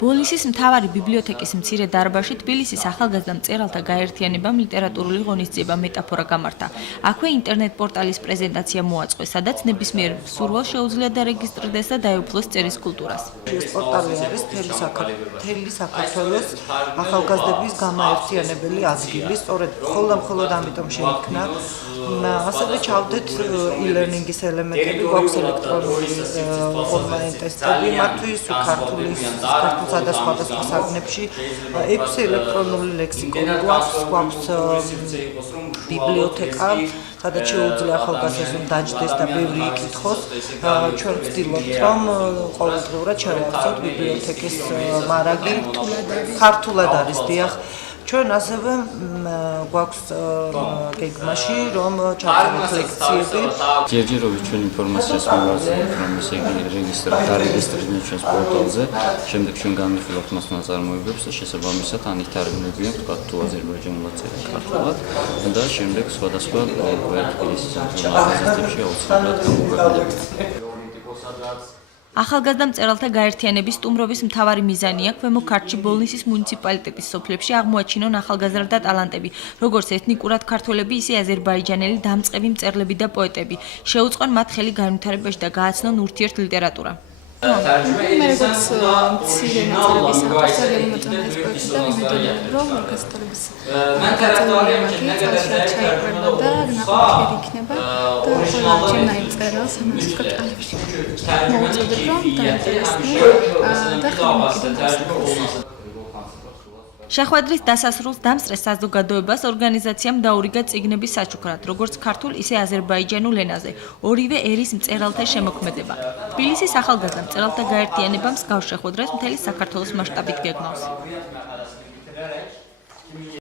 ბოლნისის მთავარი ბიბლიოთეკის მცირე დარბაზში თბილისის ახალგაზრდა მწერალთა გაერთიანებამ ლიტერატურული ღონისძიება მეტაფორა გამართა. აქვე ინტერნეტ პორტალის პრეზენტაცია მოაწყვეს, სადაც ნებისმიერ მსურველს შეუძლია დარეგისტრდეს და დაეუფლოს წერის კულტურას. ეს პორტალი არის მთელი საქართველოს ახალგაზრდების გამაერთიანებელი ადგილი, სწორედ მხოლოდ ამიტომ შეიქმნა. ასევე ჩავდეთ e-learning-ის ელემენტები, გვაქვს ელექტრონული ონლაინ ტესტები, მათთვის ქართულსა და სხვადასხვა საგნებში 6 ელექტრონული ლექსიკონი გვაქვს ბიბლიოთეკა, სადაც შეუძლია ახალგაზრდას დაჯდეს და ბევრი იკითხოს. ჩვენ ვცდილობთ, რომ ყოველდღიურად შევავსოთ ბიბლიოთეკის მარაგი, ქართულად არის, დიახ. ჩვენ ასევე გვაქვს გეგმაში, რომ ჩავწეროთ ლექციები. ჯერჯერობით ჩვენ ინფორმაციას მივაწვდით, რომ ესე იგი დარეგისტრირდნენ ჩვენს პორტალზე, შემდეგ ჩვენ განვიხილავთ მას ნაწარმოებებს და შესაბამისად ანითარგმნები აქვს, თქვა თუ აზერბაიჯანულად წერენ ქართულად და შემდეგ სხვადასხვა თბილისის უნივერსიტეტებში აუცილებლად გამოქვეყნებიან. ახალგაზრდა მწერალთა გაერთიანების სტუმრობის მთავარი მიზანია ქვემო ქართლში ბოლნისის მუნიციპალიტეტის სოფლებში აღმოაჩინონ ახალგაზრდა ტალანტები, როგორც ეთნიკურად ქართველები, ისე აზერბაიჯანელი დამწყები მწერლები და პოეტები. შეუწყონ მათ ხელი განვითარებაში და გააცნონ ურთიერთ ლიტერატურა. მე როგორც მცირე ნაწილების ავტორი მომწონს პროექტი და ვიმედოდი რომ გასწავლების გაწევრიანება ჩაიყვება და ნაყოფიერი იქნება და ყველა ჩემნაირ მწერალს ამას კატალოგში მოვუწოდებ რომ დაინტერესდნენ და ხმამოკიდებას. შეხვედრის დასასრულს დამსწრეს საზოგადოებას ორგანიზაციამ დაურიგა წიგნების საჩუქრად, როგორც ქართულ, ისე აზერბაიჯანულ ენაზე, ორივე ერის მწერალთა შემოქმედება. თბილისის ახალგაზრდა მწერალთა გაერთიანება მსგავს შეხვედრას მთელი საქართველოს მასშტაბით გეგმავს.